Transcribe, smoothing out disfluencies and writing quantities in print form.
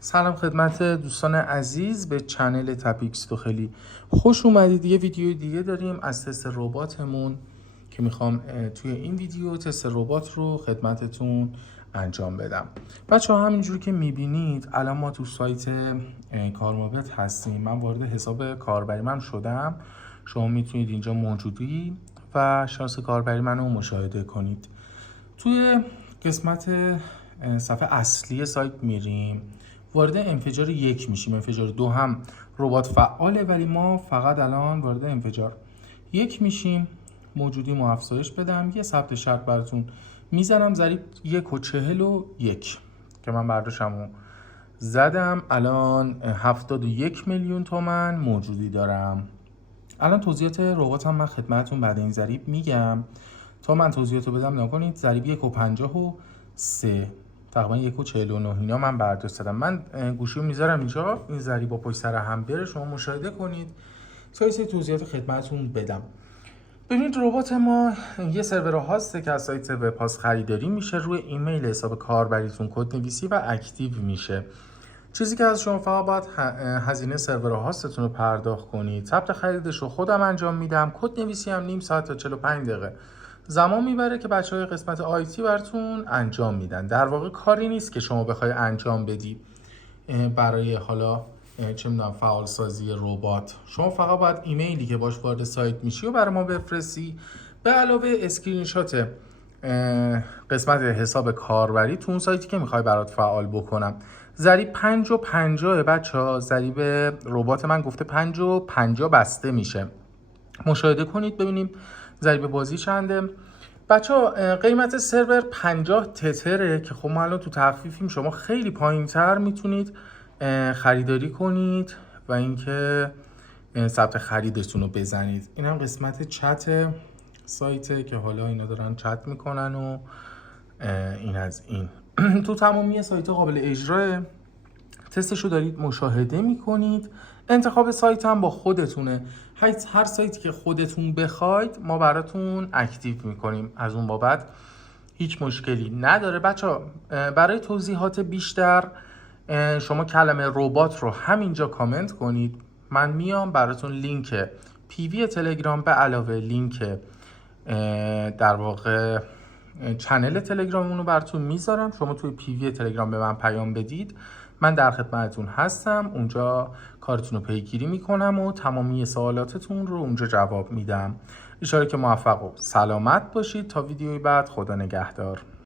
سلام خدمت دوستان عزیز به چنل تپیکس. خیلی خوش اومدید. یه ویدیو دیگه داریم از تست رباتمون که میخوام توی این ویدیو تست ربات رو خدمتتون انجام بدم. بچه ها همینجور که میبینید الان ما تو سایت کارموبت هستیم. من وارد حساب کاربری من شدم. شما میتونید اینجا موجودی و شناس کاربری منو مشاهده کنید. توی قسمت صفحه اصلی سایت میریم، وارد انفجار 1 میشیم. انفجار 2 هم ربات فعاله، ولی ما فقط الان وارد انفجار 1 میشیم. موجودی مو افزایش بدم، یه ثبت شرط براتون میزنم. ضریب 1.41 که من برداشتمو زدم. الان 71 میلیون تومن موجودی دارم. الان توضیحات رباتم من خدمتتون بعد این ضریب میگم. تا من توضیحاتو بدم نکنید. ضریب 1.53 تقریبا 1.49 اینا من برداشت دادم. من گوشیو میذارم اینجا، این ضریبا پشت سر هم بره، شما مشاهده کنید تا این توضیحات خدمتتون بدم. ببینید ربات ما یه سرور هاسته که از سایت وب‌هاست خریداری میشه، روی ایمیل حساب کاربریتون کد نویسی و اکتیو میشه. چیزی که از شما فقط باید هزینه سرور هاستتون رو پرداخت کنید. ثبت خریدش رو خودم انجام میدم. کد نویسی هم نیم ساعت تا 45 دقیقه زمان میبره که بچهای قسمت آیتی براتون انجام میدن. در واقع کاری نیست که شما بخوای انجام بدی برای حالا چه میدونم فعال سازی ربات. شما فقط باید ایمیلی که باش وارد سایت میشی و برای ما بفرستی، به علاوه اسکرین شات قسمت حساب کاربری تو اون سایتی که میخوای برات فعال بکنم. ضریب 5.50 بچه‌ها. ضریب ربات من گفته 5.50 بسته میشه. مشاهده کنید ببینیم ضریب بازی چنده. بچه‌ها قیمت سرور 50 تتره که خب ما الان تو تخفیفیم. شما خیلی پایین‌تر میتونید خریداری کنید و اینکه ثبت خریدتون رو بزنید. این هم قسمت چت سایته که حالا اینا دارن چت میکنن و این از این. تو تمامی سایت قابل اجرا تستش رو دارید مشاهده میکنید. انتخاب سایت هم با خودتونه. هر سایتی که خودتون بخواید ما براتون اکتیو میکنیم. از اون بابت هیچ مشکلی نداره. بچه برای توضیحات بیشتر شما کلمه ربات رو همینجا کامنت کنید. من میام براتون لینک پیوی تلگرام به علاوه لینک در واقع چنل تلگراممون رو براتون میذارم. شما توی پیوی تلگرام به من پیام بدید، من در خدمتتون هستم. اونجا کارتون رو پیگیری میکنم و تمامی سوالاتتون رو اونجا جواب میدم. ان شاءالله که موفق و سلامت باشید. تا ویدیوی بعد، خدا نگهدار.